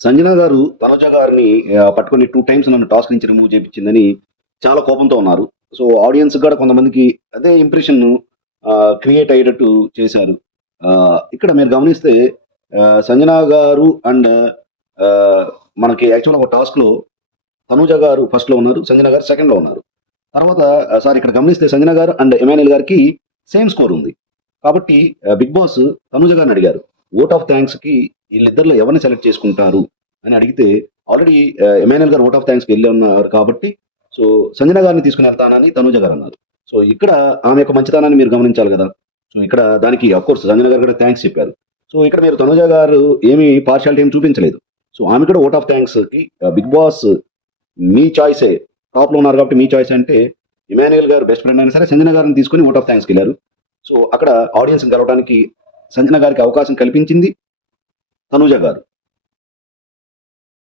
సంజన గారు తనుజ గారిని పట్టుకొని 2 టైమ్స్ నన్ను టాస్క్ నుంచి రిమూవ్ చేపించిందని చాలా కోపంతో ఉన్నారు. సో, ఆడియన్స్ కూడా కొంతమందికి అదే ఇంప్రెషన్ క్రియేట్ అయ్యేటట్టు చేశారు. ఇక్కడ మీరు గమనిస్తే సంజన గారు అండ్ ఆహ్, మనకి యాక్చువల్‌గా ఒక టాస్క్‌లో తనూజ గారు ఫస్ట్‌లో ఉన్నారు. సంజన గారు సెకండ్‌లో ఉన్నారు. తర్వాత సారీ ఇక్కడ గమనిస్తే సంజన గారు అండ్ ఎమాన్యుల్ గారికి సేమ్ స్కోర్ ఉంది. కాబట్టి బిగ్ బాస్ తనూజ గారిని అడిగారు. ఓట్ ఆఫ్ థాంక్స్‌కి ఈళ్ళిద్దరిలో ఎవరిని సెలెక్ట్ చేసుకుంటారు అని అడిగితే ఆల్రెడీ ఎమాన్యుల్ గారు ఓట్ ఆఫ్ థాంక్స్‌కి ఎళ్ళి ఉన్నారు కాబట్టి సో, సంజన గారిని తీసుకొని ఎళ్తానని తనూజ గారన్నారు. సో, ఇక్కడ ఆమె యొక్క మంచితనాన్ని మీరు గమనించాలి గదా! సో, ఇక్కడ దానికి అఫ్‌కోర్స్ సంజన గారు కూడా థాంక్స్ చెప్పారు. సో, ఇక్కడ మీరు తనూజ గారు ఏమి పార్షియాలిటీ ఏమి చూపించలేదు. సో, ఆమె కూడా ఓట్ ఆఫ్ థాంక్స్‌కి బిగ్ బాస్ మీ చాయిసే. టాప్‌లో ఉన్నారు కాబట్టి మీ చాయిస్ అంటే, ఇమాన్యుయల్ గారు బెస్ట్ ఫ్రెండ్ అయినా సరే, సంజన గారిని తీసుకొని ఓట్ ఆఫ్ థాంక్స్‌కెళ్లారు. సో, అక్కడ ఆడియన్స్‌ని గెలవడానికి సంజన గారికి అవకాశం కల్పించింది తనూజ గారు.